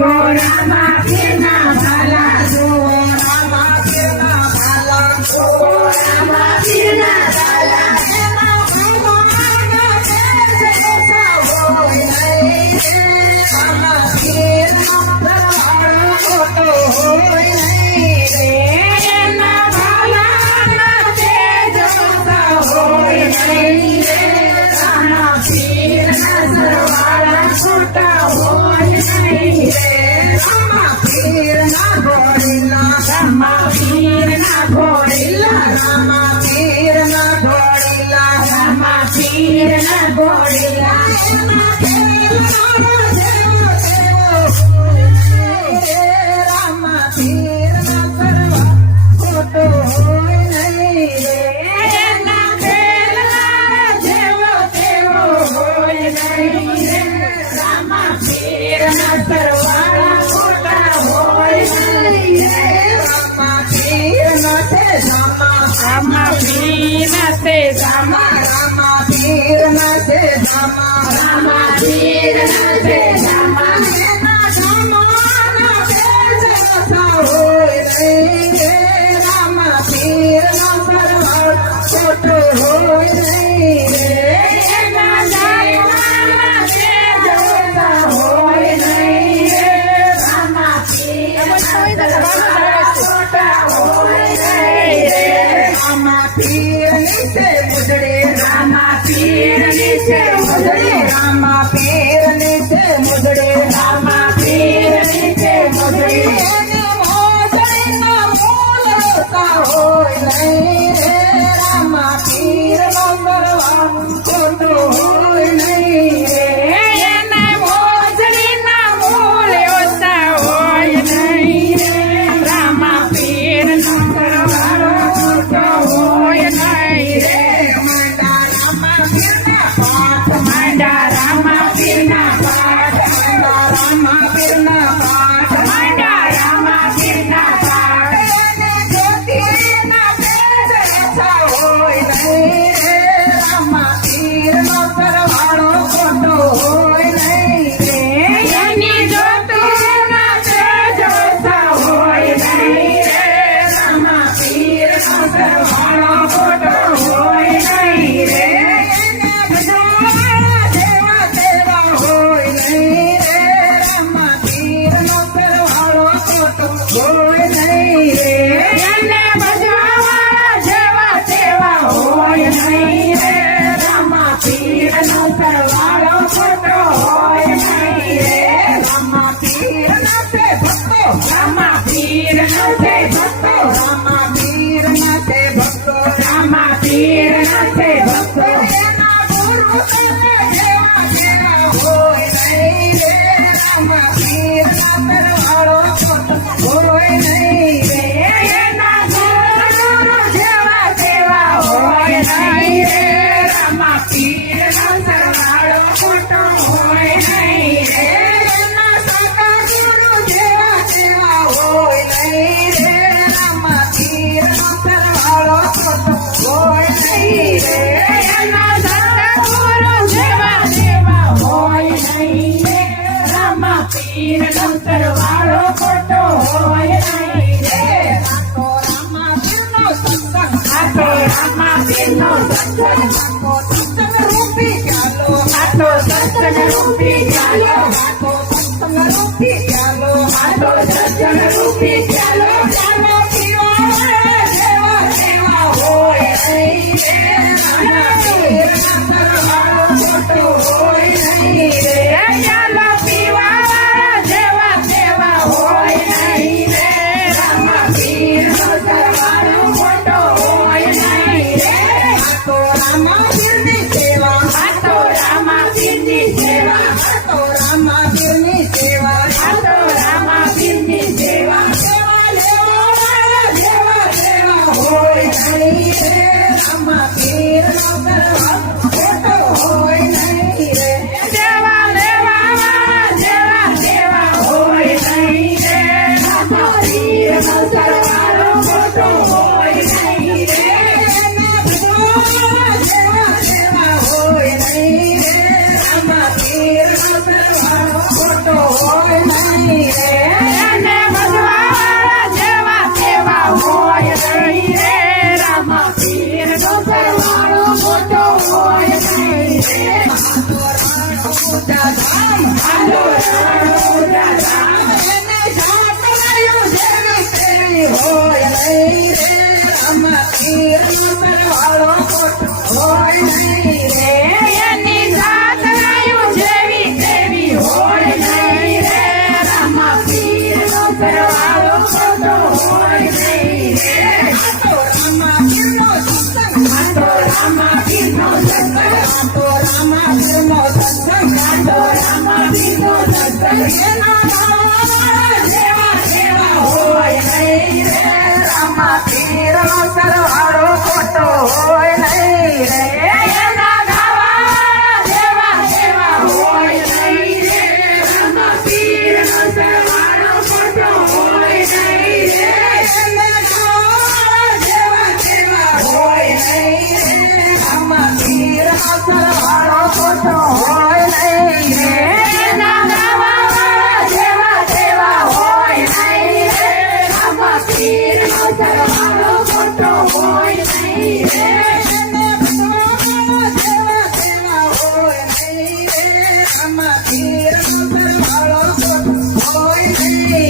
por la máquina para Rama પીર ના ગોળીલા રામા પીર ના ગોળીલા રામા પીર ના ગોળીલા રામાધીર નાથે ધામા. રામાધીર નાથે I'm not you. Gracias. I'm not in no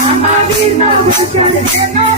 I'm a